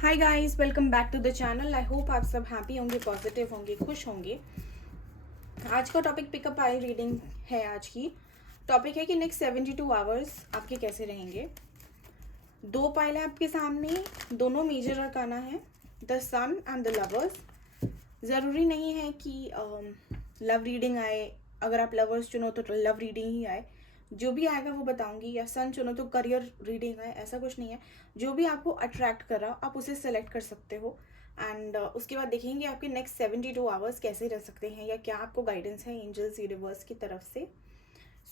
Hi guys, welcome back to the channel. I hope आप सब happy होंगे, positive होंगे, खुश होंगे। आज का टॉपिक पिकअप पाइल रीडिंग है। आज की टॉपिक है कि नेक्स्ट 72 आवर्स आपके कैसे रहेंगे। दो पाइल है आपके सामने, दोनों मेजर अरकाना है, the sun and the lovers. ज़रूरी नहीं है कि लव रीडिंग आए। अगर आप लवर्स चुनो तो लव रीडिंग ही आए, जो भी आएगा वो बताऊंगी। या सन चुनो तो करियर रीडिंग आए, ऐसा कुछ नहीं है। जो भी आपको अट्रैक्ट कर रहा आप उसे सेलेक्ट कर सकते हो। एंड उसके बाद देखेंगे आपके नेक्स्ट 72 आवर्स कैसे रह सकते हैं, या क्या आपको गाइडेंस है एंजल्स यूनिवर्स की तरफ से।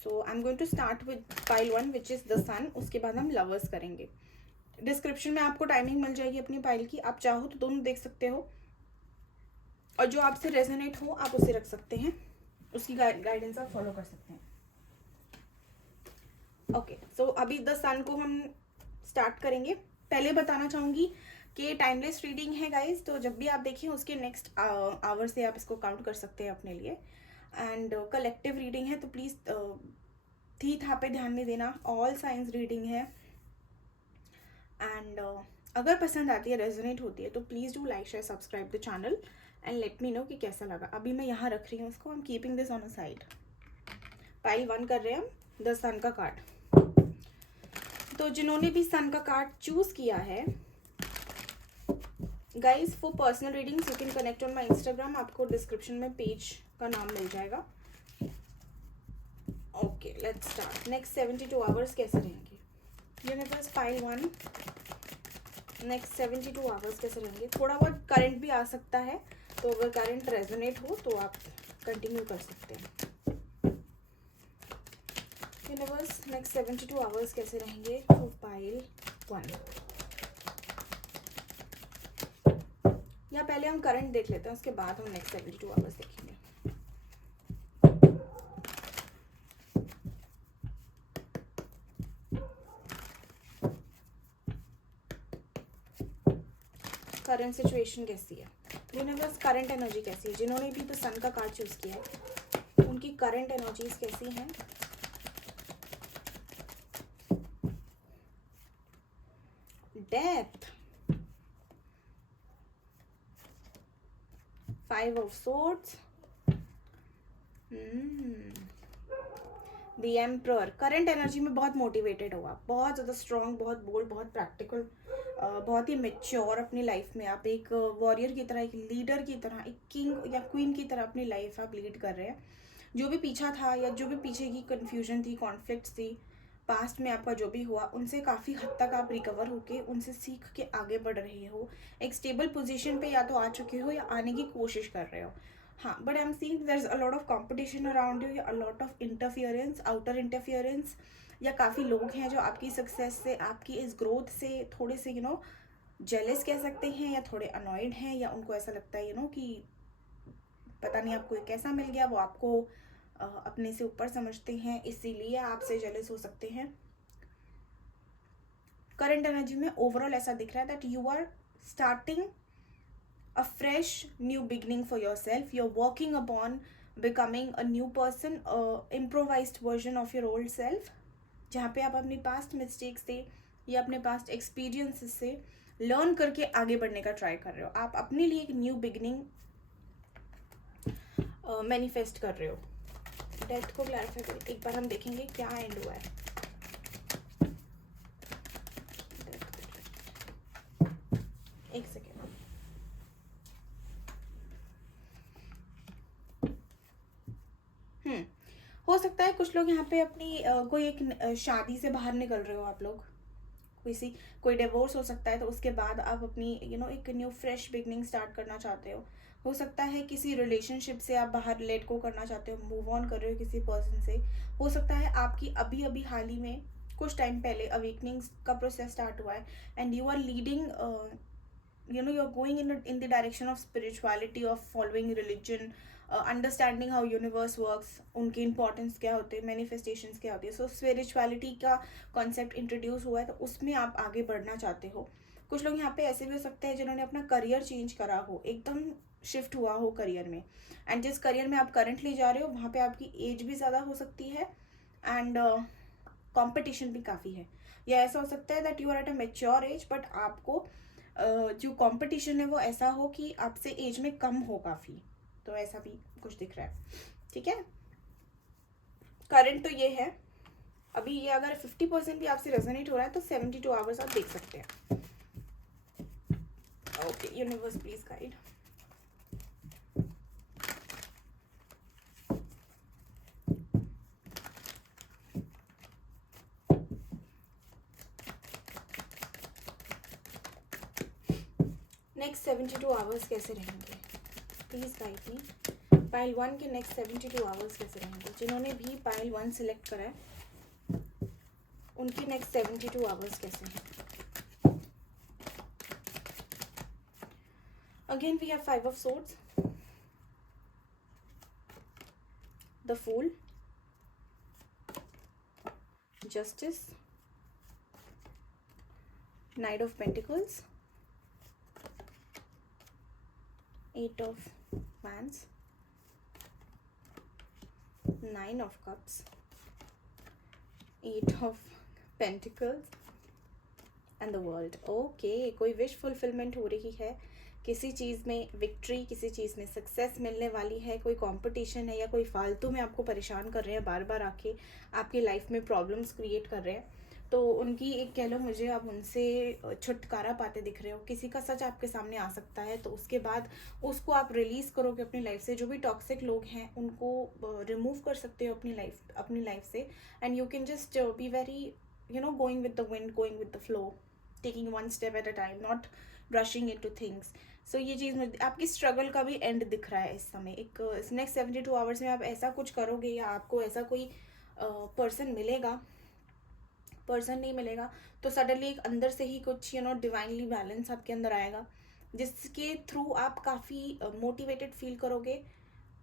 So I am going to start with pile 1 which is the sun. उसके बाद हम लवर्स करेंगे। डिस्क्रिप्शन में आपको टाइमिंग मिल जाएगी अपनी पाइल की, आप चाहो तो दोनों देख सकते हो, और जो आपसे रेजोनेट हो आप उसे रख सकते हैं, उसकी गाइडेंस आप फॉलो कर सकते हैं। ओके, सो अभी द सन को हम स्टार्ट करेंगे। पहले बताना चाहूँगी कि टाइमलेस रीडिंग है गाइज, तो जब भी आप देखें उसके नेक्स्ट आवर से आप इसको काउंट कर सकते हैं अपने लिए। एंड कलेक्टिव रीडिंग है, तो प्लीज़ थी था पे ध्यान नहीं देना। ऑल साइंस रीडिंग है। एंड अगर पसंद आती है, रेजोनेट होती है, तो please do like, share, subscribe the channel and let me know कि कैसा लगा। अभी मैं यहाँ रख रही हूँ इसको, I am keeping this on a side. Pile 1 कर रहे हैं हम, द सन का कार्ड। तो जिन्होंने भी सन का कार्ड चूज किया है guys, for personal readings you can connect on my Instagram. आपको डिस्क्रिप्शन में पेज का नाम मिल जाएगा। Okay, let's start. Next 72 hours कैसे रहेंगे यूनिवर्स। पाइल 1, नेक्स्ट 72 आवर्स कैसे रहेंगे। थोड़ा बहुत करंट भी आ सकता है, तो अगर करंट रेजोनेट हो तो आप कंटिन्यू कर सकते हैं। यूनिवर्स, नेक्स्ट 72 आवर्स कैसे रहेंगे फॉर पाइल 1। या पहले हम करंट देख लेते हैं, उसके बाद हम नेक्स्ट 72 आवर्स देखेंगे। करंट सिचुएशन कैसी है यूनिवर्स, करंट एनर्जी कैसी है। जिन्होंने भी तो सन का कार्ड चूज किया है उनकी करंट एनर्जीज कैसी हैं। Death, 5 of swords, the emperor. Current energy में बहुत मोटिवेटेड हो आप, बहुत ज़्यादा स्ट्रॉन्ग, बहुत बोल्ड, बहुत प्रैक्टिकल, बहुत ही मेच्योर अपनी लाइफ में। आप एक वॉरियर की तरह, एक लीडर की तरह, एक किंग या क्वीन की तरह अपनी लाइफ आप लीड कर रहे हैं। जो भी पीछा था या जो भी पीछे की कन्फ्यूजन थी, कॉन्फ्लिक्ट थी, पास्ट में आपका जो भी हुआ, उनसे काफ़ी हद तक आप रिकवर होके उनसे सीख के आगे बढ़ रहे हो। एक स्टेबल पोजीशन पे या तो आ चुके हो या आने की कोशिश कर रहे हो। हाँ, but I am seeing there is a lot of competition around you, या a lot of interference, outer interference, या काफ़ी लोग हैं जो आपकी सक्सेस से, आपकी इस ग्रोथ से थोड़े से जेलस कह सकते हैं, या थोड़े अनॉयड हैं, या उनको ऐसा लगता है कि पता नहीं आपको कैसा मिल गया, वो आपको अपने से ऊपर समझते हैं, इसीलिए आपसे जेलस हो सकते हैं। करंट एनर्जी में ओवरऑल ऐसा दिख रहा है that you are starting a fresh new beginning for yourself. You're working upon becoming a new person, a improvised version of your old self, जहाँ पे आप अपनी पास्ट मिस्टेक्स से या अपने पास्ट एक्सपीरियंसेस से लर्न करके आगे बढ़ने का ट्राई कर रहे हो। आप अपने लिए एक न्यू बिगनिंग मैनिफेस्ट कर रहे हो। डेथ को क्लैरिफाई करें एक बार, हम देखेंगे क्या एंड हुआ है। एक सेकेंड। हो सकता है कुछ लोग यहाँ पे अपनी कोई एक शादी से बाहर निकल रहे हो आप लोग, कोई डिवोर्स हो सकता है, तो उसके बाद आप अपनी एक न्यू फ्रेश बिगनिंग स्टार्ट करना चाहते हो सकता है किसी रिलेशनशिप से आप बाहर लेट को करना चाहते हो, मूव ऑन कर रहे हो किसी पर्सन से। हो सकता है आपकी अभी अभी हाल ही में कुछ टाइम पहले अवेकनिंग का प्रोसेस स्टार्ट हुआ है, and you are leading, you are going in the direction of spirituality, of following religion, understanding how universe works, उनके इंपॉर्टेंस क्या होते हैं, मैनिफेस्टेशंस क्या होती है। सो स्पिरिचुअलिटी का कॉन्सेप्ट इंट्रोड्यूस हुआ है, तो उसमें आप आगे बढ़ना चाहते हो। कुछ लोग यहाँ पे ऐसे भी हो सकते हैं जिन्होंने अपना करियर चेंज करा हो, एकदम शिफ्ट हुआ हो करियर में, एंड जिस करियर में आप करंटली जा रहे हो वहाँ पे आपकी एज भी ज़्यादा हो सकती है, एंड कंपटीशन भी काफ़ी है। या ऐसा हो सकता है that you are at a mature age, but आपको जो कंपटीशन है वो ऐसा हो कि आपसे एज में कम हो काफ़ी, तो ऐसा भी कुछ दिख रहा है, ठीक है। करंट तो ये है अभी, ये अगर 50% भी आपसे रेजोनेट हो रहा है तो 72 आवर्स आप देख सकते हैं। Okay, universe please guide. Next 72 hours कैसे रहेंगे, प्लीज गाइड मी। पाइल 1 के नेक्स्ट 72 आवर्स कैसे रहेंगे, जिन्होंने भी पाइल 1 सिलेक्ट करा है उनके नेक्स्ट 72 आवर्स कैसे हैं। Again we have 5 of swords, the fool, justice, knight of pentacles, 8 of wands, 9 of cups, 8 of pentacles and the world. Okay, कोई विश फुलफिलमेंट हो रही है, किसी चीज़ में विक्ट्री, किसी चीज़ में सक्सेस मिलने वाली है, कोई कंपटीशन है या कोई फालतू में आपको परेशान कर रहे हैं, बार बार आके आपकी लाइफ में प्रॉब्लम्स क्रिएट कर रहे हैं, तो उनकी एक कह लो मुझे आप उनसे छुटकारा पाते दिख रहे हो। किसी का सच आपके सामने आ सकता है, तो उसके बाद उसको आप रिलीज़ करोगे अपनी लाइफ से। जो भी टॉक्सिक लोग हैं उनको रिमूव कर सकते हो अपनी लाइफ से, and you can just be very going with the wind, going with the flow, taking one step at a time, not rushing into things. So ये चीज़ में आपकी स्ट्रगल का भी एंड दिख रहा है इस समय। एक नेक्स्ट 72 आवर्स में आप ऐसा कुछ करोगे या आपको ऐसा कोई पर्सन मिलेगा, पर्सन नहीं मिलेगा तो सडनली एक अंदर से ही कुछ डिवाइनली बैलेंस आपके अंदर आएगा, जिसके थ्रू आप काफ़ी मोटिवेटेड फील करोगे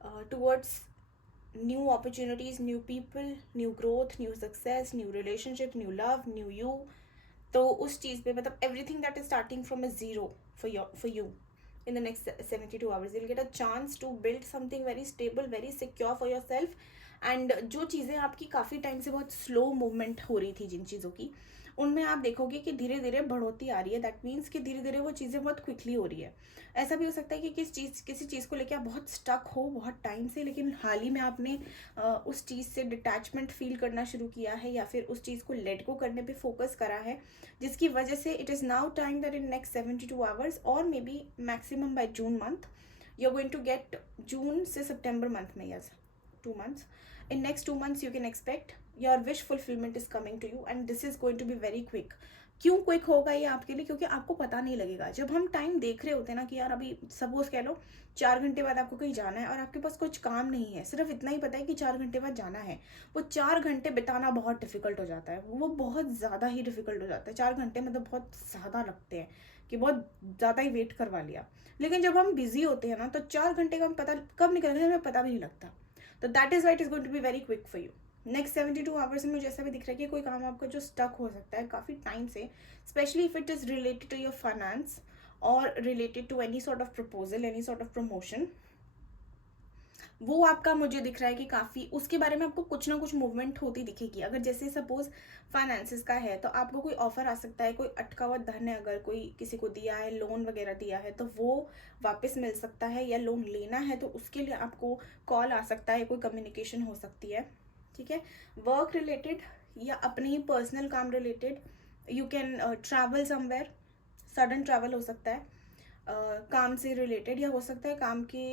towards new opportunities, new people, new growth, new success, new relationship, new love, new you. तो उस चीज़ पे मतलब everything that is starting from a zero for you in the next 72 hours you'll get a chance to build something very stable, very secure for yourself. And जो चीज़ें आपकी काफ़ी time से बहुत स्लो मूवमेंट हो रही थी, जिन चीज़ों की, उनमें आप देखोगे कि धीरे धीरे बढ़ोतरी आ रही है। दैट मीन्स कि धीरे धीरे वो चीज़ें बहुत क्विकली हो रही है। ऐसा भी हो सकता है कि किसी चीज़ को लेकर आप बहुत स्टक हो बहुत टाइम से, लेकिन हाल ही में आपने उस चीज़ से डिटैचमेंट फील करना शुरू किया है या फिर उस चीज़ को लेट गो करने पे फोकस करा है, जिसकी वजह से it is now time that in next 72 hours और maybe maximum by June month you are going to get, June से सितंबर मंथ में, yes 2 months, in next 2 months you can expect your wish fulfillment is coming to you and this is going to be very quick. क्यों quick होगा ये आपके लिए, क्योंकि आपको पता नहीं लगेगा। जब हम टाइम देख रहे होते हैं ना कि यार अभी सपोज कह लो 4 घंटे बाद आपको कहीं जाना है और आपके पास कुछ काम नहीं है, सिर्फ इतना ही पता है कि 4 घंटे बाद जाना है, वो 4 घंटे बिताना बहुत डिफिकल्ट हो जाता है, वो बहुत ज़्यादा ही डिफिकल्ट हो जाता है। 4 घंटे मतलब बहुत ज़्यादा लगते हैं कि बहुत ज़्यादा ही वेट करवा लिया। लेकिन जब हम बिजी होते हैं ना तो 4 घंटे का पता कब निकल गया हमें पता भी नहीं लगता। तो that is why it is going to be very quick for you. Next 72 hours में मुझे ऐसा भी दिख रहा है कि कोई काम आपका जो स्टक हो सकता है काफ़ी टाइम से, specially if it is related to your finance और related to any sort of proposal, any sort of promotion, वो आपका मुझे दिख रहा है कि काफ़ी उसके बारे में आपको कुछ ना कुछ मूवमेंट होती दिखेगी। अगर जैसे सपोज फाइनेंसिस का है तो आपको कोई ऑफर आ सकता है, कोई अटका हुआ धन है, अगर कोई किसी को दिया है, लोन वगैरह दिया है तो वो वापस मिल सकता है, या लोन लेना है तो उसके लिए आपको कॉल आ सकता है, कोई कम्युनिकेशन हो सकती है, ठीक है। वर्क रिलेटेड या अपने ही पर्सनल काम related, you can travel somewhere, sudden travel हो सकता है काम से रिलेटेड, या हो सकता है काम के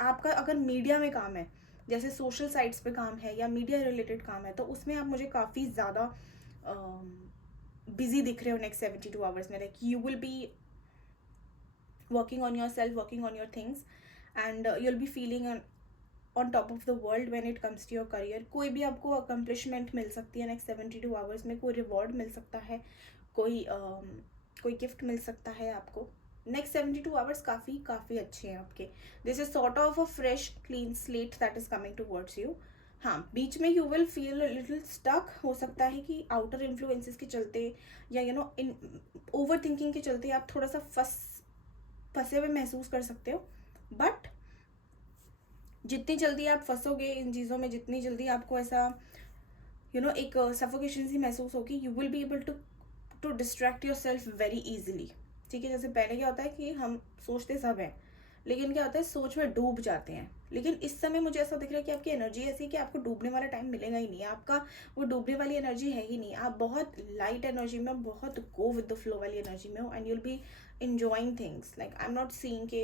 आपका अगर मीडिया में काम है, जैसे सोशल साइट्स पे काम है या मीडिया रिलेटेड काम है, तो उसमें आप मुझे काफ़ी ज़्यादा बिजी दिख रहे हो नेक्स्ट 72 आवर्स में। Like you will be working on your self, working on your things, and you will be feeling on top of the world when it comes to your career. कोई भी आपको accomplishment मिल सकती है next 72 hours में, कोई reward मिल सकता है, कोई गिफ्ट मिल सकता है आपको। नेक्स्ट 72 आवर्स काफ़ी अच्छे हैं आपके। This is sort of a fresh clean slate that is coming towards you. हाँ, बीच में you will feel little stuck, हो सकता है कि आउटर इन्फ्लुएंसेस के चलते या इन ओवर थिंकिंग के चलते आप थोड़ा सा फंसे हुए महसूस कर सकते हो, बट जितनी जल्दी आप फंसोगे इन चीज़ों में, जितनी जल्दी आपको ऐसा एक सफोकेशन सी महसूस होगी, you will be able to to distract your self very easily, ठीक है। जैसे पहले क्या होता है कि हम सोचते सब हैं, लेकिन क्या होता है सोच में डूब जाते हैं। लेकिन इस समय मुझे ऐसा दिख रहा है कि आपकी एनर्जी ऐसी है कि आपको डूबने वाला टाइम मिलेगा ही नहीं, आपका वो डूबने वाली एनर्जी है ही नहीं। आप बहुत लाइट एनर्जी में, बहुत गो विद द फ्लो वाली एनर्जी में हो, and you'll be enjoying things. Like I'm not seeing कि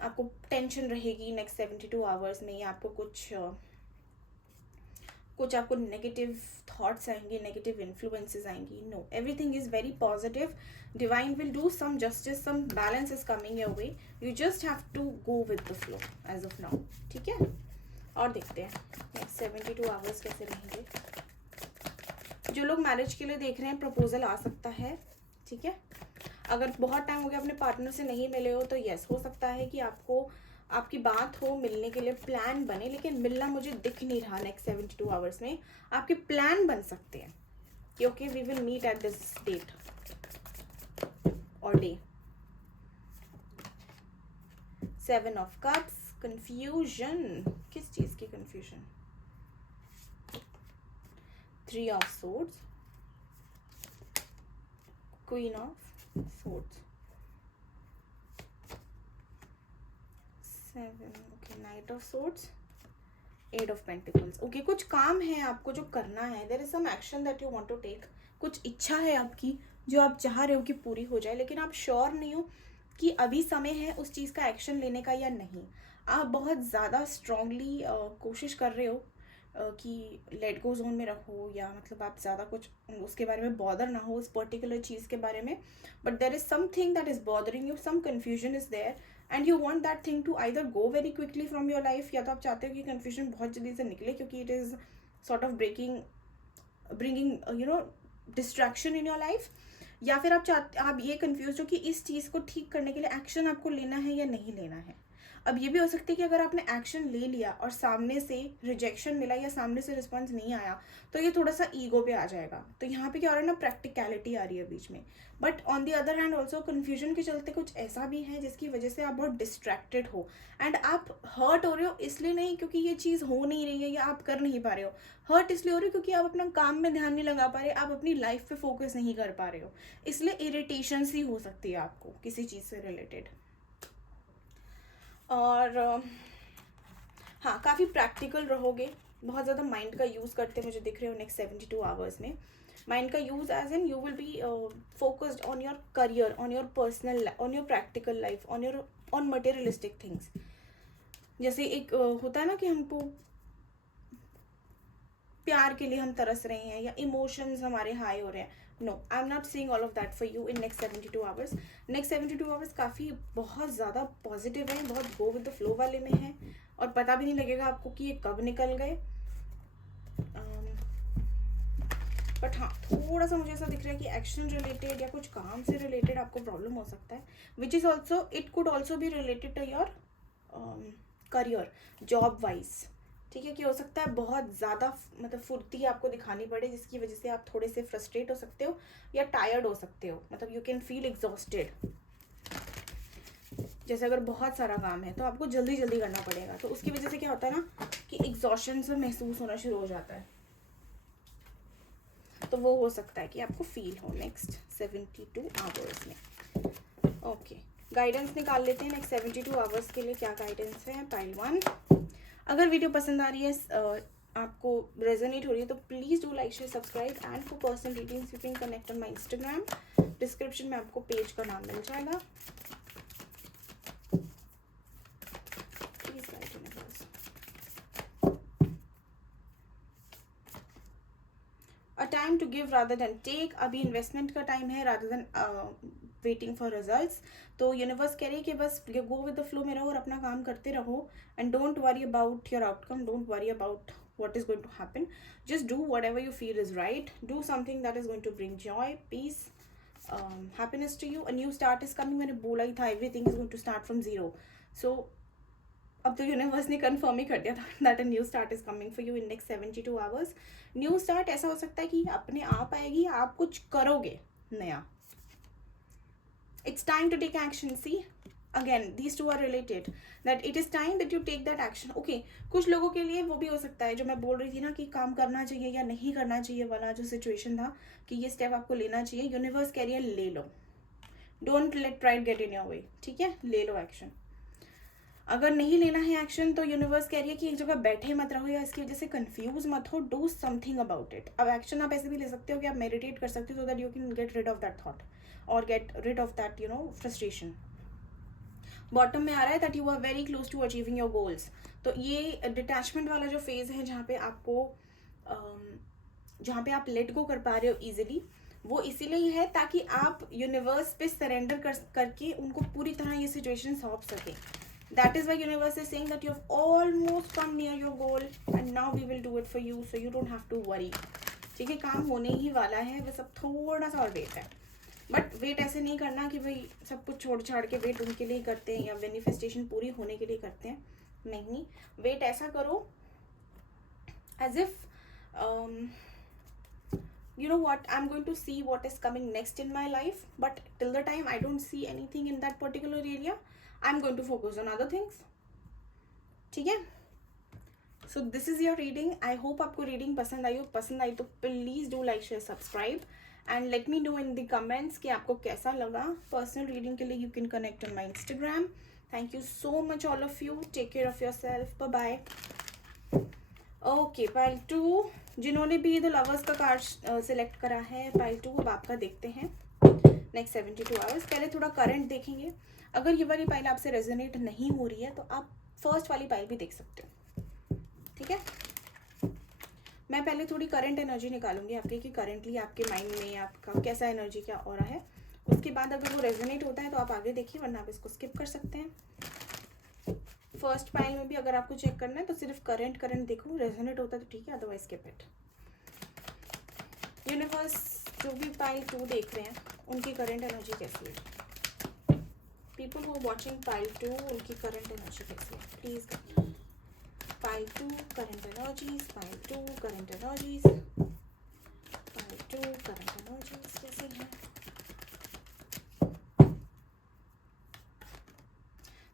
आपको टेंशन रहेगी नेक्स्ट 72 आवर्स में, या आपको कुछ आपको नेगेटिव थॉट्स आएंगे, नेगेटिव इन्फ्लुएंसेस आएंगी. No, everything is very positive. Divine will do some justice, some balance is coming your way. You just have to go with the flow as of now, ठीक है. और देखते हैं next 72 hours कैसे रहेंगे. जो लोग मैरिज के लिए देख रहे हैं, प्रपोजल आ सकता है, ठीक है. अगर बहुत टाइम हो गया अपने पार्टनर से नहीं मिले हो तो यस, हो सकता है कि आपकी बात हो, मिलने के लिए प्लान बने, लेकिन मिलना मुझे दिख नहीं रहा नेक्स्ट 72 आवर्स में. आपके प्लान बन सकते हैं कि okay we will meet at this date और डे. 7 of cups, confusion. किस चीज की confusion? 3 of swords, queen of swords, 7, okay, knight of swords, 8 of pentacles. okay, कुछ काम है आपको जो करना है. there is some action that you want to take. कुछ इच्छा है आपकी जो आप चाह रहे हो कि पूरी हो जाए, लेकिन आप श्योर नहीं हो कि अभी समय है उस चीज़ का एक्शन लेने का या नहीं. आप बहुत ज़्यादा स्ट्रांगली कोशिश कर रहे हो कि लेट गो जोन में रहो, या मतलब आप ज़्यादा कुछ उसके बारे में बॉदर ना हो उस पर्टिकुलर चीज़ के बारे में. But there is something that is bothering you, some confusion is there, and you want that thing to either go very quickly from your life, या तो आप चाहते हो कि कन्फ्यूजन बहुत जल्दी से निकले, क्योंकि it is sort of bringing distraction in your life. या फिर आप ये कन्फ्यूज हो कि इस चीज़ को ठीक करने के लिए एक्शन आपको लेना है या नहीं लेना है. अब ये भी हो सकती है कि अगर आपने एक्शन ले लिया और सामने से रिजेक्शन मिला या सामने से रिस्पॉन्स नहीं आया, तो ये थोड़ा सा ईगो पे आ जाएगा. तो यहाँ पे क्या हो रहा है ना, प्रैक्टिकलिटी आ रही है बीच में. But on the other hand also confusion के चलते कुछ ऐसा भी है जिसकी वजह से आप बहुत डिस्ट्रैक्टेड हो, एंड आप हर्ट हो रहे हो इसलिए नहीं क्योंकि ये चीज़ हो नहीं रही है या आप कर नहीं पा रहे हो. हर्ट इसलिए हो रही है क्योंकि आप अपना काम में ध्यान नहीं लगा पा रहे, आप अपनी लाइफ पे फोकस नहीं कर पा रहे हो. इसलिए इरिटेशन ही हो सकती है आपको किसी चीज़ से रिलेटेड. और हाँ, काफ़ी प्रैक्टिकल रहोगे, बहुत ज़्यादा माइंड का यूज़ करते मुझे दिख रहे हो नेक्स्ट 72 आवर्स में. माइंड का use as in you will be focused on your career, on your personal, on your practical life, on materialistic things. जैसे एक होता है ना कि हमको प्यार के लिए हम तरस रहे हैं या इमोशंस हमारे हाई हो रहे हैं. No, I am not seeing all of that for you in next 72 hours. Next 72 hours काफ़ी बहुत ज़्यादा पॉजिटिव है, बहुत गो विद द फ्लो वाले में है, और पता भी नहीं लगेगा आपको कि ये कब निकल गए. बट हाँ, थोड़ा सा मुझे ऐसा दिख रहा है कि एक्शन रिलेटेड या कुछ काम से रिलेटेड आपको प्रॉब्लम हो सकता है, which is also, it could also be related to your career, job wise. ठीक है, कि हो सकता है बहुत ज़्यादा मतलब फुर्ती आपको दिखानी पड़े, जिसकी वजह से आप थोड़े से फ्रस्ट्रेट हो सकते हो या टायर्ड हो सकते हो. मतलब यू कैन फील एग्जॉस्टेड. जैसे अगर बहुत सारा काम है तो आपको जल्दी जल्दी करना पड़ेगा, तो उसकी वजह से क्या होता है ना कि एग्जॉशन से महसूस होना शुरू हो जाता है. तो वो हो सकता है कि आपको फील हो नेक्स्ट 72 आवर्स में. ओके, गाइडेंस निकाल लेते हैं नेक्स्ट 72 आवर्स के लिए. क्या गाइडेंस है? पाइल 1. अगर वीडियो पसंद आ रही है, आपको रेजोनेट हो रही है, तो please do like, share, subscribe. And for personal readings you can connect on my Instagram. Description में आपको पेज का नाम मिल जाएगा. Please guide universe. A time to give rather than take. अभी इन्वेस्टमेंट का टाइम है rather than waiting for results. तो यूनिवर्स कह रही है कि बस गो विद द फ्लो में रहो और अपना काम करते रहो, and don't worry about your outcome, don't worry about what is going to happen. Just do whatever you feel is right. Do something that is going to bring joy, peace, happiness to you. A new start is coming. मैंने बोला ही था everything is going to start from zero. So अब तो universe ने confirm ही कर दिया था that a new start is coming for you in next 72 hours. New start ऐसा हो सकता है कि अपने आप आएगी, आप कुछ करोगे नया. It's time to take action. See, again these two are related, that it is time that you take that action. Okay, कुछ लोगों के लिए वो भी हो सकता है जो मैं बोल रही थी ना कि काम करना चाहिए या नहीं करना चाहिए वाला जो सिचुएशन था कि ये स्टेप आपको लेना चाहिए. यूनिवर्स कह रही है ले लो, don't let pride get in your way. ठीक है, ले लो एक्शन. अगर नहीं लेना है एक्शन तो यूनिवर्स कह रही है कि एक जगह बैठे मत रहो या इसकी वजह से कंफ्यूज मत हो, डू समथिंग अबाउट इट. अब एक्शन आप ऐसे भी ले सकते हो कि आप मेडिटेट कर सकते हो so that you can get rid of that thought और get rid of that frustration. Bottom में आ रहा है that you are very close to achieving your goals. तो ये डिटैचमेंट वाला जो फेज है जहाँ पे आपको जहाँ पे आप लेट गो कर पा रहे हो इजीली, वो इसीलिए है ताकि आप यूनिवर्स पे सरेंडर करके उनको पूरी तरह ये सिचुएशन सौंप सके. That is why universe is saying that you have almost come near your goal and now we will do it for you so you don't have to worry. ठीक है, काम होने ही वाला है, बस अब थोड़ा सा और वेट है. बट वेट ऐसे नहीं करना कि भाई सब कुछ छोड़ छाड़ के वेट उनके लिए करते हैं या मैनिफेस्टेशन पूरी होने के लिए करते हैं. नहीं, वेट ऐसा करो as if you know what, I'm going to see what is coming next in my life, but till the time I don't see anything in that particular area, I'm going to focus on other things. ठीक है, so this is your reading. I hope आपको reading पसंद आई हो. पसंद आई तो please do like share subscribe and let me know in the comments कि आपको कैसा लगा. पर्सनल रीडिंग के लिए you can connect on my Instagram. Thank you so much all of you. Take care of yourself. Bye bye. Okay, pile 2 जिन्होंने भी the lovers का card select करा है, पाइल 2 अब आपका देखते हैं नेक्स्ट 72 आवर्स. पहले थोड़ा करंट देखेंगे. अगर ये वाली पाइल आपसे रेजोनेट नहीं हो रही है तो आप फर्स्ट वाली पाइल भी देख सकते हो. ठीक है, मैं पहले थोड़ी करंट एनर्जी निकालूंगी आपके कि करंटली आपके माइंड में आपका कैसा एनर्जी क्या हो रहा है. उसके बाद अगर वो रेजोनेट होता है तो आप आगे देखिए, वरना आप इसको स्किप कर सकते हैं. फर्स्ट पाइल में भी अगर आपको चेक करना है तो सिर्फ करंट देखो, रेजोनेट होता है तो ठीक है, अदरवाइज स्किप इट. यूनिवर्स जो भी पाइल 2 देख रहे हैं उनकी करंट एनर्जी कैसी है. People who are watching pile 2, उनकी करंट एनर्जी कैसी है please. Pile 2 current energies, pile 2 current energies, pile 2 current energies कैसी है.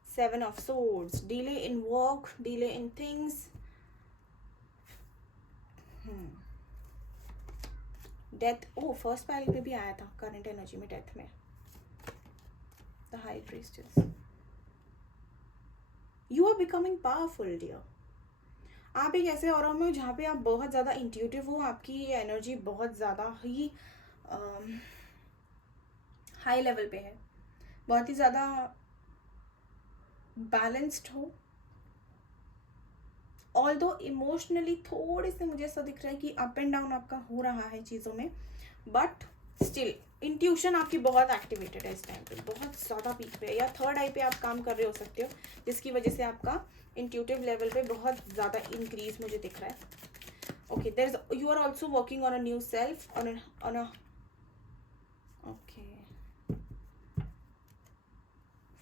7 of swords, delay in work, delay in things. Death, first pile पे भी आया था करंट एनर्जी में डेथ में. The high priestess, you are becoming powerful dear. आप एक ऐसे ऑरा में हो जहाँ पे आप बहुत ज़्यादा इंट्यूटिव हो, आपकी एनर्जी बहुत ज़्यादा ही हाई लेवल पे है, बहुत ही ज़्यादा बैलेंस्ड हो. ऑल्दो इमोशनली थोड़े से मुझे ऐसा दिख रहा है कि अप एंड डाउन आपका हो रहा है चीज़ों में, बट स्टिल इंट्यूशन आपकी बहुत एक्टिवेटेड है इस टाइम पे, बहुत ज़्यादा पीक पे है, या थर्ड आई पे आप काम कर रहे हो सकते हो जिसकी वजह से आपका इंट्यूटिव लेवल पे बहुत ज़्यादा इंक्रीज मुझे दिख रहा है. Okay, there is, you are also working on a new self, on a okay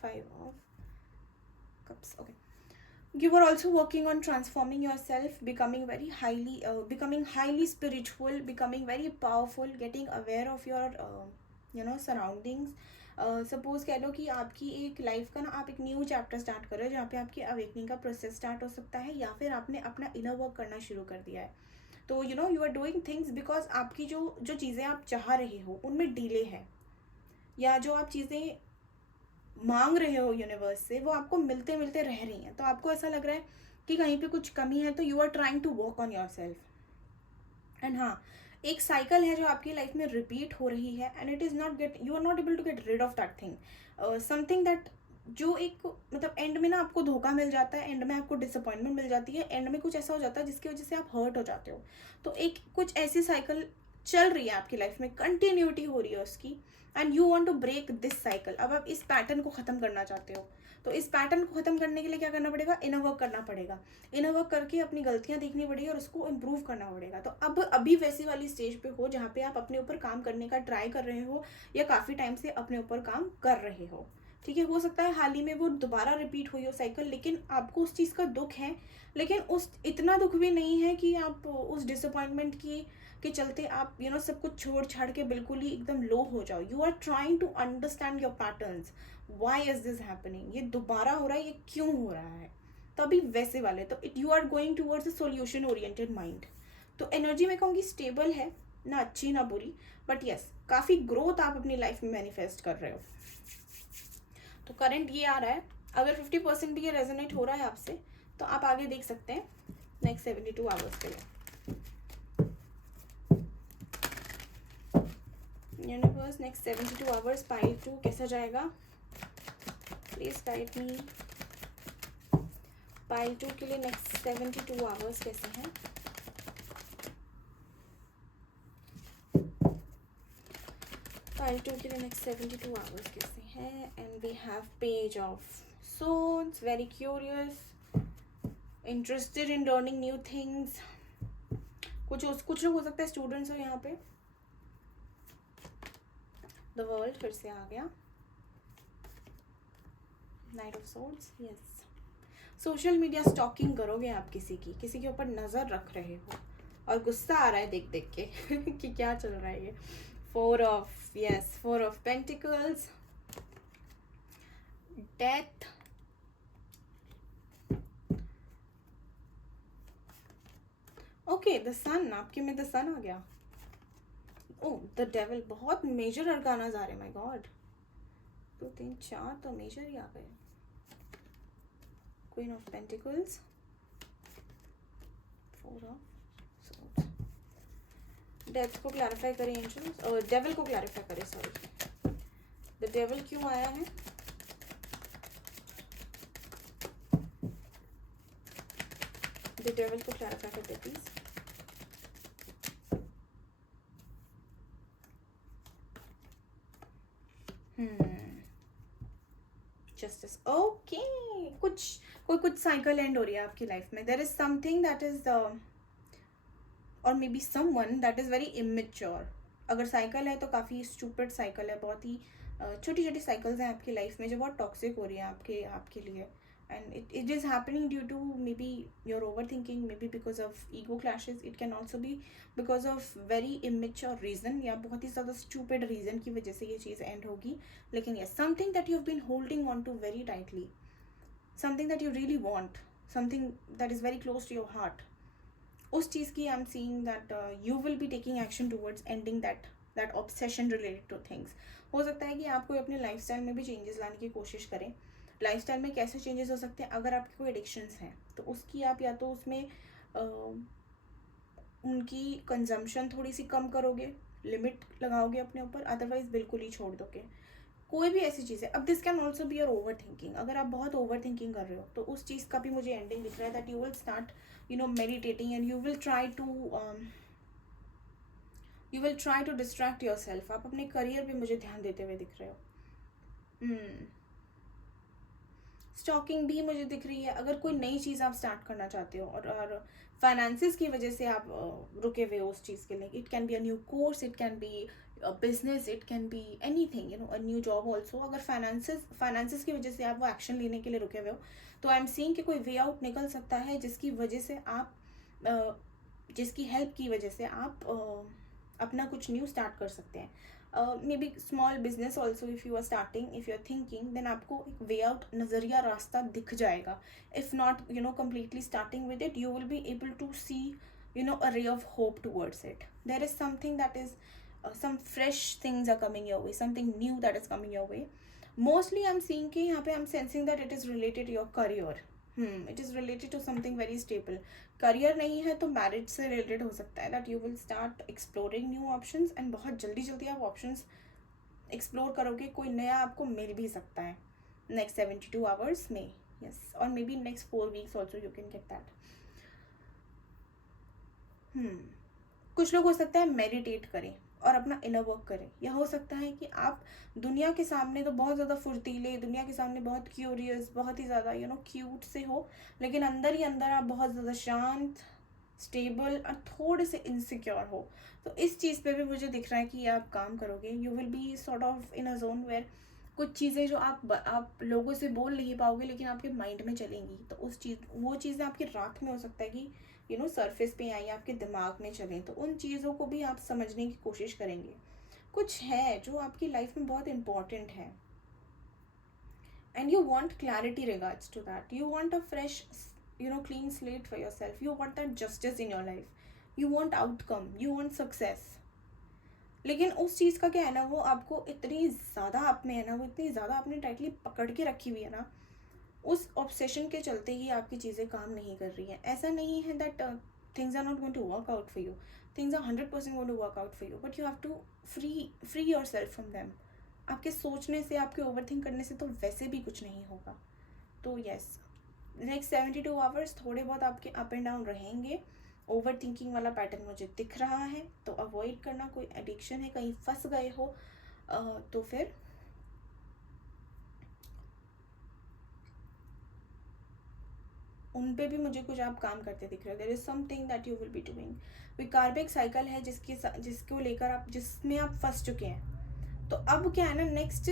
5 of cups. Okay, you are also working on transforming yourself, becoming highly spiritual, becoming very powerful, getting aware of your surroundings. Suppose कह लो कि आपकी एक life का ना आप एक new chapter start कर रहे हो जहाँ पे आपकी अवेकनिंग का प्रोसेस स्टार्ट हो सकता है, या फिर आपने अपना इनर वर्क करना शुरू कर दिया है. तो you are doing things because आपकी जो चीज़ें आप चाह रहे हो उनमें डिले है, या जो आप चीज़ें मांग रहे हो यूनिवर्स से वो आपको मिलते मिलते रह रही हैं. तो आपको ऐसा लग रहा है कि कहीं पे कुछ कमी है, तो you are trying to work on your self. And हाँ, एक साइकिल है जो आपकी लाइफ में रिपीट हो रही है, and it is not you are not able to get rid of that thing. Something that जो एक मतलब एंड में ना आपको धोखा मिल जाता है, एंड में आपको डिसअपॉइंटमेंट मिल जाती है, एंड में कुछ ऐसा हो जाता है जिसकी वजह से आप हर्ट हो जाते हो. तो एक कुछ ऐसी साइकिल चल रही है आपकी लाइफ में, कंटिन्यूटी हो रही है उसकी, and you want to break this cycle. अब आप इस पैटर्न को ख़त्म करना चाहते हो, तो इस पैटर्न को ख़त्म करने के लिए क्या करना पड़ेगा, इनर वर्क करना पड़ेगा. इनर वर्क करके अपनी गलतियां देखनी पड़ेगी और उसको इम्प्रूव करना पड़ेगा. तो अब अभी वैसी वाली स्टेज पे हो जहाँ पे आप अपने ऊपर काम करने का ट्राई कर रहे हो, या काफ़ी टाइम से अपने ऊपर काम कर रहे हो. ठीक है, हो सकता है हाल ही में वो दोबारा रिपीट हुई हो साइकिल, लेकिन आपको उस चीज़ का दुख है, लेकिन उस इतना दुख भी नहीं है कि आप उस डिसअपॉइंटमेंट की के चलते आप सब कुछ छोड़ छाड़ के बिल्कुल ही एकदम लो हो जाओ. You are trying to understand your patterns. Why is this happening, ये दोबारा हो रहा है, ये क्यों हो रहा है. तभी वैसे वाले तो you are going towards a solution oriented mind. तो एनर्जी मैं कहूँगी स्टेबल है, ना अच्छी ना बुरी, बट यस काफ़ी ग्रोथ आप अपनी लाइफ में मैनिफेस्ट कर रहे हो. तो करंट ये आ रहा है. अगर 50% भी ये रेजोनेट हो रहा है आपसे तो आप आगे देख सकते हैं नेक्स्ट 72 आवर्स के लिए. यूनिवर्स नेक्स्ट 72 आवर्स पाइल 2 कैसा जाएगा, प्लीज गाइड मी. पाइल 2 के लिए नेक्स्ट 72 आवर्स कैसे हैं. पाइल 2 के लिए नेक्स्ट 72 आवर्स कैसे हैं. And we have page of swords, very curious, interested in learning new things. कुछ लोग हो सकता है स्टूडेंट्स हो यहाँ पे. द वर्ल्ड फिर से आ गया. Knight of swords, yes. Social media stalking करोगे आप, किसी के ऊपर नज़र रख रहे हो और गुस्सा आ रहा है देख देख के कि क्या चल रहा है ये. 4 of pentacles, death, okay the sun. आपके में द सन आ गया. ओह द डेविल, बहुत मेजर अर्गानाज आ रहे. माय गॉड, 2 3 4 तो मेजर ही आ गए. Queen of pentacles, 4 of swords. Death को क्लैरिफाई करें एंजल्स, और डेविल को क्लैरिफाई करें. सॉरी, द डेविल क्यों आया है. द डेविल को क्लैरिफाई कर दे प्लीज. Justice, okay. कुछ साइकिल एंड हो रही है आपकी लाइफ में. There is something that is और maybe someone that is very immature. अगर साइकिल है तो काफ़ी स्टूपिड साइकिल है. बहुत ही छोटी छोटी साइकिल्स हैं आपकी लाइफ में जो बहुत टॉक्सिक हो रही हैं आपके लिए. and it is happening due to maybe your overthinking, maybe because of ego clashes. It can also be because of very immature reason या बहुत ही ज़्यादा stupid reason की वजह से ये चीज़ end होगी. लेकिन yes, something that you've been holding on to very tightly, something that you really want, something that is very close to your heart, उस चीज़ की I'm seeing that you will be taking action towards ending that obsession related to things. हो सकता है कि आप कोई अपने lifestyle में भी चेंजेस लाने की कोशिश करें. लाइफस्टाइल में कैसे चेंजेस हो सकते हैं. अगर आपकी कोई एडिक्शंस हैं तो उसकी आप या तो उसमें उनकी कंजम्पशन थोड़ी सी कम करोगे, लिमिट लगाओगे अपने ऊपर, अदरवाइज बिल्कुल ही छोड़ दोगे. कोई भी ऐसी चीज़ है. अब this can also be your over thinking. अगर आप बहुत ओवर थिंकिंग कर रहे हो तो उस चीज़ का भी मुझे एंडिंग दिख रहा है that you will start meditating and you will try to distract your self. आप अपने करियर पे मुझे ध्यान देते हुए दिख रहे हो. स्टॉकिंग भी मुझे दिख रही है. अगर कोई नई चीज़ आप स्टार्ट करना चाहते हो और फाइनेंसिस की वजह से आप रुके हुए हो उस चीज़ के लिए. It can be a new course, it can be a business, it can be anything, a new job also. अगर फाइनेंसिस की वजह से आप वो एक्शन लेने के लिए रुके हुए हो तो आई एम सीइंग कि कोई वे आउट निकल सकता है जिसकी वजह से आप जिसकी हेल्प की वजह से आप अपना कुछ न्यू स्टार्ट कर सकते हैं. Maybe small business also. If you are starting, if you are thinking, then आपको एक वे आउट, नज़रिया, रास्ता दिख जाएगा. इफ़ नॉट completely starting with it, you will be able to see a ray of hope towards it. There is something that is some fresh things are coming your way, something new that is coming your way. Mostly I'm seeing कि यहाँ पे I'm sensing that it is related to your career. It is related to something very stable. Career नहीं है तो marriage से related हो सकता है. That you will start exploring new options and बहुत जल्दी आप ऑप्शंस एक्सप्लोर करोगे. कोई नया आपको मिल भी सकता है नेक्स्ट 72 आवर्स में. यस, और may be next 4 weeks also you can get that. कुछ लोग हो सकता है मेडिटेट करें और अपना इनर वर्क करें. या हो सकता है कि आप दुनिया के सामने तो बहुत ज़्यादा फुर्तीले, दुनिया के सामने बहुत क्यूरियस, बहुत ही ज़्यादा क्यूट से हो, लेकिन अंदर ही अंदर आप बहुत ज़्यादा शांत, स्टेबल और थोड़े से इनसिक्योर हो. तो इस चीज़ पे भी मुझे दिख रहा है कि आप काम करोगे. You will be sort of in a zone where कुछ चीज़ें जो आप लोगों से बोल नहीं पाओगे लेकिन आपके माइंड में चलेंगी. तो वो चीज़ें आपकी रात में हो सकता है कि सरफेस पे आई, आपके दिमाग में चलें, तो उन चीज़ों को भी आप समझने की कोशिश करेंगे। कुछ है जो आपकी लाइफ में बहुत इम्पॉर्टेंट है, and you want clarity regards to that. You want a fresh, clean slate for yourself. You want that justice in your life. You want outcome, you want success. लेकिन उस चीज़ का क्या है ना, वो आपको इतनी ज़्यादा आप में है ना, वो इतनी ज़्यादा आपने टाइटली पकड़ के रखी हुई है ना, उस ऑब्सेशन के चलते ही आपकी चीज़ें काम नहीं कर रही हैं। ऐसा नहीं है that things are not going to work out for you, things are 100% going to work out for you, but you have to free your self from them. आपके सोचने से, आपके ओवर थिंक करने से तो वैसे भी कुछ नहीं होगा। तो यस, नेक्स्ट 72 आवर्स थोड़े बहुत आपके अप एंड डाउन रहेंगे। ओवर थिंकिंग वाला पैटर्न मुझे दिख रहा है, तो अवॉइड करना। कोई एडिक्शन है, कहीं फंस गए हो तो फिर उन पे भी मुझे कुछ आप काम करते दिख रहे हो। There is something that you will be doing. कोई कार्मिक साइकिल है जिसको लेकर आप, जिसमें आप फंस चुके हैं। तो अब क्या है ना, नेक्स्ट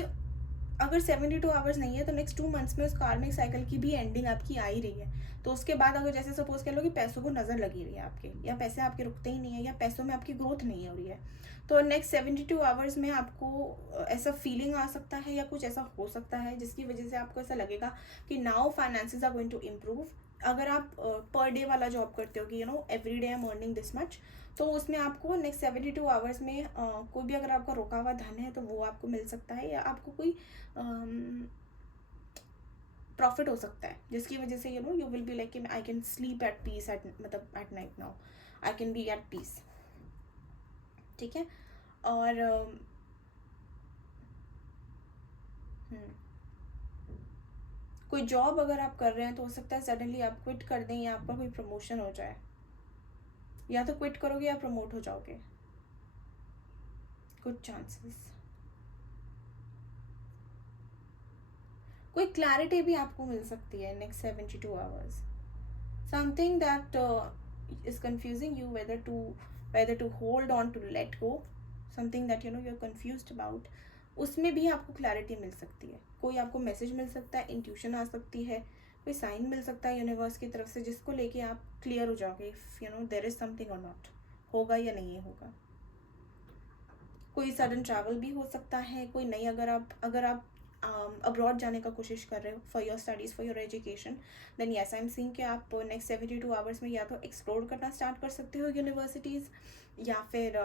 अगर 72 आवर्स नहीं है तो नेक्स्ट 2 मंथ्स में उस कार्मिक साइकिल की भी एंडिंग आपकी आ ही रही है। तो उसके बाद अगर जैसे सपोज कह लो कि पैसों को नज़र लगी रही है आपके, या पैसे आपके रुकते ही नहीं है, या पैसों में आपकी ग्रोथ नहीं हो रही है, तो नेक्स्ट 72 आवर्स में आपको ऐसा फीलिंग आ सकता है या कुछ ऐसा हो सकता है जिसकी वजह से आपको ऐसा लगेगा कि now finances are going to improve. अगर आप पर डे वाला जॉब करते हो कि every day I am earning this much, तो उसमें आपको नेक्स्ट 72 आवर्स में कोई भी अगर आपका रुका हुआ धन है तो वो आपको मिल सकता है, या आपको कोई प्रॉफिट हो सकता है जिसकी वजह से you will be like I can sleep at peace, मतलब at night now I can be at peace. ठीक है। और कोई जॉब अगर आप कर रहे हैं तो हो सकता है सडनली आप क्विट कर दें या आपका कोई प्रमोशन हो जाए, या तो क्विट करोगे या प्रमोट हो जाओगे, गुड चांसेस। कोई क्लैरिटी भी आपको मिल सकती है next 72 hours. Something that is confusing you, whether to hold on, to let go, something that you're confused about, उसमें भी आपको क्लैरिटी मिल सकती है। कोई आपको मैसेज मिल सकता है, इंट्यूशन आ सकती है, कोई साइन मिल सकता है यूनिवर्स की तरफ से, जिसको लेके आप क्लियर हो जाओगे इफ देयर इज समथिंग और नॉट, होगा या नहीं होगा। कोई सडन ट्रैवल भी हो सकता है। कोई नहीं, अगर आप अब्रॉड जाने का कोशिश कर रहे हो for your studies, for your education, then yes I am seeing कि आप नेक्स्ट 72 आवर्स में या तो एक्सप्लोर करना स्टार्ट कर सकते हो यूनिवर्सिटीज़, या फिर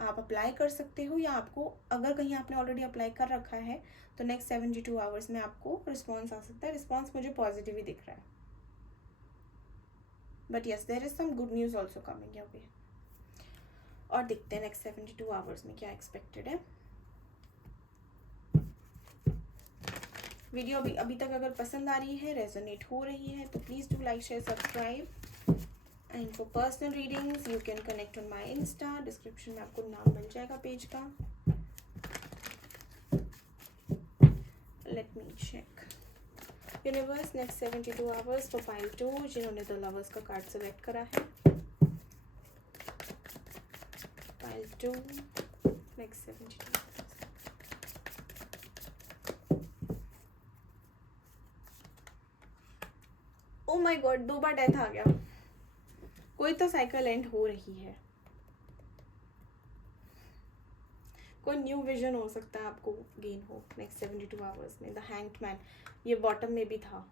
आप अप्लाई कर सकते हो, या आपको अगर कहीं आपने ऑलरेडी अप्लाई कर रखा है तो नेक्स्ट 72 आवर्स में आपको रिस्पॉन्स आ सकता है। रिस्पॉन्स मुझे पॉजिटिव ही दिख रहा है, but yes there is some good news also coming your way. और देखते हैं नेक्स्ट 72 आवर्स में क्या एक्सपेक्टेड है। वीडियो अभी तक अगर पसंद आ रही है, रेजोनेट हो रही है, तो please do like, share, subscribe. And for personal readings you can connect on my insta, description में आपको नाम मिल जाएगा पेज का। Let me check universe next 72 hours for pile 2, जिन्होंने द लवर्स का कार्ड सेलेक्ट करा है। Pile 2 next 72। Oh my god, 2 बार डेथ आ गया। कोई तो साइकिल एंड हो रही है, कोई न्यू विजन हो सकता है आपको गेन हो नेक्स्ट 72 आवर्स में। द हैंग्ड मैन, ये बॉटम में भी था।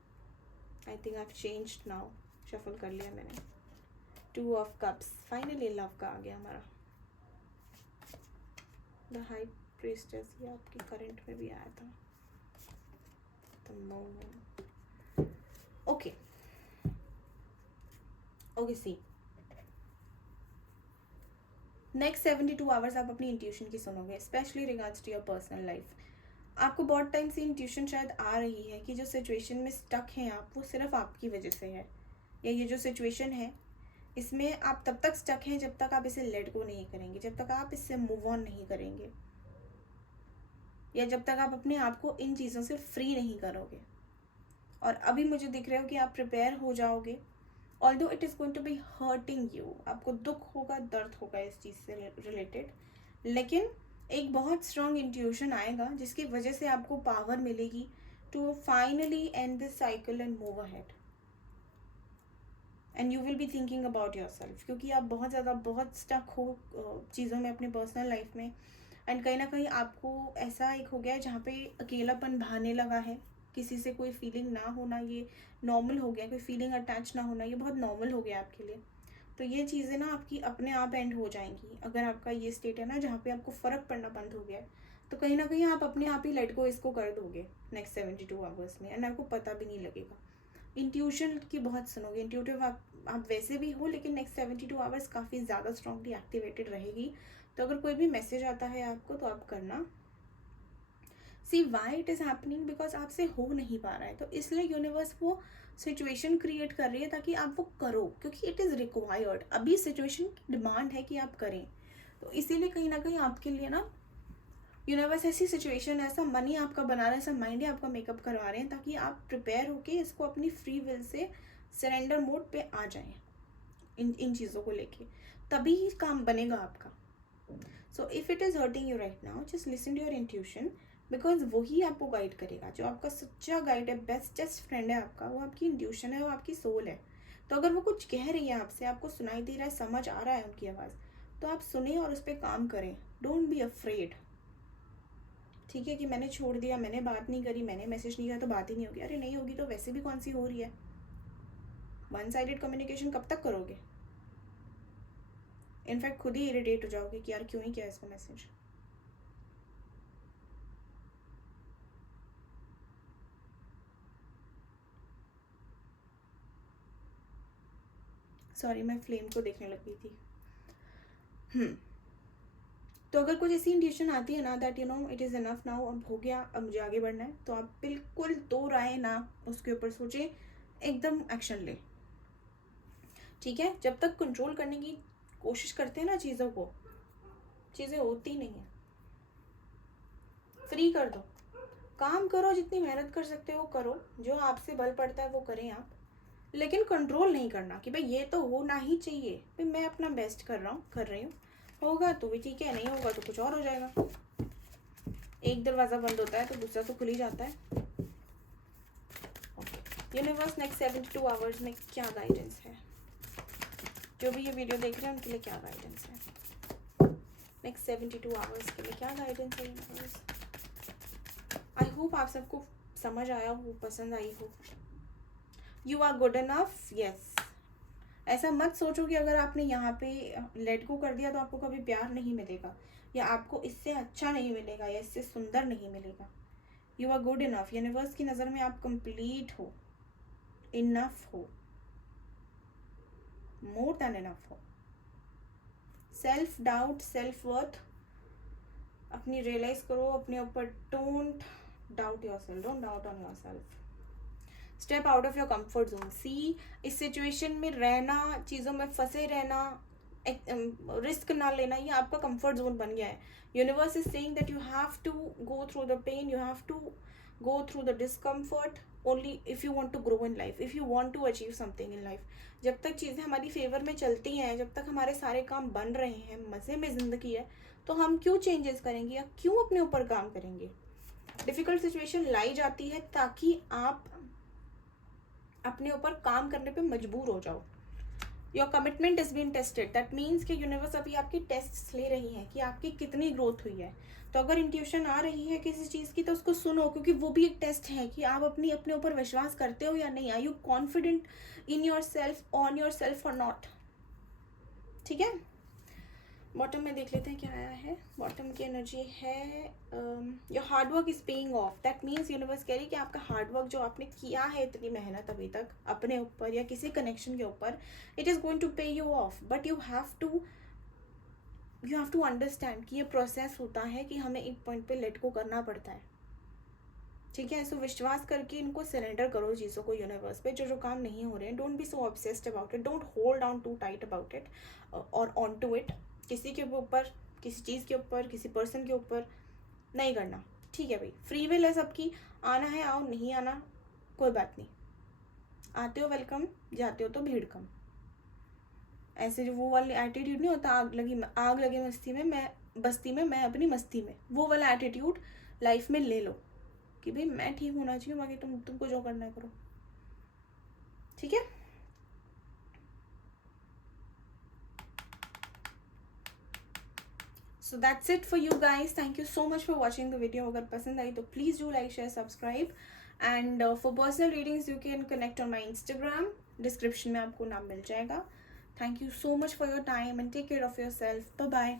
I think I have changed now, shuffle कर लिया मैंने। 2 ऑफ कप्स, फाइनली लव का आ गया हमारा। द हाई प्रीस्टेस, ये आपकी करंट में भी आया था। The moon, okay see next 72 hours आप अपनी इंट्यूशन की सुनोगे, specially regards to your personal life. आपको बहुत टाइम से इंट्यूशन शायद आ रही है कि जो सिचुएशन में स्टक हैं आप, वो सिर्फ आपकी वजह से है, या ये जो सिचुएशन है इसमें आप तब तक स्टक हैं जब तक आप इसे लेट गो नहीं करेंगे, जब तक आप इससे मूव ऑन नहीं करेंगे, या जब तक आप अपने आप को इन चीज़ों से फ्री नहीं करोगे। और अभी मुझे दिख रहा है कि आप प्रिपेयर हो जाओगे, although it is going to be hurting you, आपको दुख होगा, दर्द होगा इस चीज़ से रिलेटेड, लेकिन एक बहुत स्ट्रॉन्ग इंट्यूशन आएगा जिसकी वजह से आपको पावर मिलेगी to finally end this cycle and move ahead. And you will be thinking about your self, क्योंकि आप बहुत स्टक हो चीज़ों में अपने पर्सनल लाइफ में। एंड कहीं ना कहीं आपको ऐसा एक हो गया है जहाँ पे अकेलापन भाने लगा है, किसी से कोई फीलिंग ना होना ये नॉर्मल हो गया, कोई फीलिंग अटैच ना होना ये बहुत नॉर्मल हो गया आपके लिए। तो ये चीज़ें ना आपकी अपने आप एंड हो जाएंगी अगर आपका ये स्टेट है ना जहाँ पे आपको फ़र्क पड़ना बंद हो गया है। तो कहीं ना कहीं आप अपने आप ही लेट गो इसको कर दोगे नेक्स्ट 72 आवर्स में, एंड आपको पता भी नहीं लगेगा। इंट्यूशन की बहुत सुनोगे, इंट्यूटिव आप वैसे भी हो, लेकिन नेक्स्ट 72 आवर्स काफ़ी ज़्यादा स्ट्रांगली एक्टिवेटेड रहेगी। तो अगर कोई भी मैसेज आता है आपको तो आप करना। See why it is happening, because आपसे हो नहीं पा रहा है, तो इसलिए यूनिवर्स वो सिचुएशन क्रिएट कर रही है ताकि आप वो करो, क्योंकि इट इज़ रिक्वायर्ड, अभी सिचुएशन की डिमांड है कि आप करें। तो इसीलिए कहीं ना कहीं आपके लिए ना यूनिवर्स ऐसी सिचुएशन, ऐसा मनी आपका बना रहा है, ऐसा माइंड है आपका मेकअप करवा रहे हैं ताकि आप प्रिपेयर होके इसको अपनी free will say surrender mode पे आ जाएं इन चीज़ों को लेके, तभी ही काम बनेगा आपका। So if it is hurting you right now, just listen to your intuition, because वही आपको गाइड करेगा। जो आपका सच्चा गाइड है, बेस्टेस्ट फ्रेंड है आपका, वो आपकी इंट्यूशन है, वो आपकी सोल है। तो अगर वो कुछ कह रही है आपसे, आपको सुनाई दे रहा है, समझ आ रहा है उनकी आवाज़, तो आप सुने और उस पर काम करें। Don't be afraid. ठीक है कि मैंने छोड़ दिया, मैंने बात नहीं करी, मैंने मैसेज नहीं किया तो बात ही नहीं होगी। अरे नहीं होगी तो वैसे भी कौन सी हो रही है। वन साइडेड कम्युनिकेशन कब तक करोगे। इनफैक्ट खुद ही इरिटेट हो जाओगे कि यार क्यों ही किया इसको मैसेज। सॉरी, मैं फ्लेम को देखने लग गई थी। तो अगर कुछ ऐसी इंट्यूशन आती है ना that you know it is enough now, अब हो गया, अब मुझे आगे बढ़ना है, तो आप बिल्कुल दो राय ना उसके ऊपर सोचे, एकदम एक्शन ले। ठीक है, जब तक कंट्रोल करने की कोशिश करते हैं ना चीज़ों को, चीज़ें होती नहीं है। फ्री कर दो, काम करो, जितनी मेहनत कर सकते हो करो, जो आपसे बल पड़ता है वो करें आप, लेकिन कंट्रोल नहीं करना कि भाई ये तो होना ही चाहिए, भाई मैं अपना बेस्ट कर रहा हूँ, कर रही हूँ, होगा तो भी ठीक है, नहीं होगा तो कुछ और हो जाएगा। एक दरवाज़ा बंद होता है तो दूसरा तो खुल ही जाता है। यूनिवर्स नेक्स्ट 72 आवर्स में क्या गाइडेंस है, जो भी ये वीडियो देख रहे हैं उनके लिए क्या गाइडेंस है नेक्स्ट 72 आवर्स के लिए, क्या गाइडेंस है यूनिवर्स। आई होप आप सबको समझ आया हो, पसंद आई हो। You are good enough, yes. ऐसा मत सोचो कि अगर आपने यहाँ पे लेट गो कर दिया तो आपको कभी प्यार नहीं मिलेगा, या आपको इससे अच्छा नहीं मिलेगा, या इससे सुंदर नहीं मिलेगा। You are good enough. Universe की नज़र में आप कंप्लीट हो, इनफ हो, मोर देन इनफ हो। सेल्फ डाउट, सेल्फ वर्थ अपनी रियलाइज करो अपने ऊपर। Don't doubt yourself, don't doubt on your self. Step out of your comfort zone. See, इस सिचुएशन में रहना, चीज़ों में फंसे रहना, रिस्क ना लेना, ये आपका कंफर्ट जोन बन गया है। Universe is saying that you have to go through the pain, you have to go through the discomfort only if you want to grow in life, if you want to achieve something in life. जब तक चीज़ें हमारी favour में चलती हैं, जब तक हमारे सारे काम बन रहे हैं, मज़े में ज़िंदगी है, तो हम क्यों चेंजेस करेंगे या क्यों अपने ऊपर काम करेंगे। डिफ़िकल्ट सिचुएशन लाई जाती है ताकि आप अपने ऊपर काम करने पे मजबूर हो जाओ। Your commitment is been tested, that means कि यूनिवर्स अभी आपकी टेस्ट ले रही है कि आपकी कितनी ग्रोथ हुई है। तो अगर इंट्यूशन आ रही है किसी चीज़ की तो उसको सुनो, क्योंकि वो भी एक टेस्ट है कि आप अपने ऊपर विश्वास करते हो या नहीं। Are you confident in yourself, on your self और नॉट। ठीक है, बॉटम में देख लेते हैं क्या आया है। बॉटम की एनर्जी है your hard work is paying off. That means universe कह रही है कि आपका हार्ड वर्क जो आपने किया है, इतनी मेहनत अभी तक अपने ऊपर या किसी कनेक्शन के ऊपर, it is going to pay you off. But you have to understand कि ये प्रोसेस होता है कि हमें एक पॉइंट पे लेट को करना पड़ता है। ठीक है, सो विश्वास करके इनको सरेंडर करो चीज़ों को यूनिवर्स पे, जो काम नहीं हो रहे हैं। Don't be so obsessed about it, don't hold on too tight about it और ऑन टू इट। किसी के ऊपर, किसी चीज़ के ऊपर, किसी पर्सन के ऊपर नहीं करना। ठीक है भाई, फ्री विल है सबकी, आना है आओ, नहीं आना कोई बात नहीं। आते हो वेलकम, जाते हो तो भीड़ कम। ऐसे जो वो वाली एटीट्यूड नहीं होता, आग लगी मस्ती में, मैं बस्ती में, मैं अपनी मस्ती में, वो वाला एटीट्यूड लाइफ में ले लो कि भाई मैं ठीक होना चाहिए, बाकी तुमको जो करना है करो। ठीक है, so that's it for you guys. Thank you so much for watching the video. अगर पसंद आई तो please do like share subscribe. And for personal readings you can connect on my Instagram. Description में आपको नाम मिल जाएगा. Thank you so much for your time and take care of yourself. Bye bye.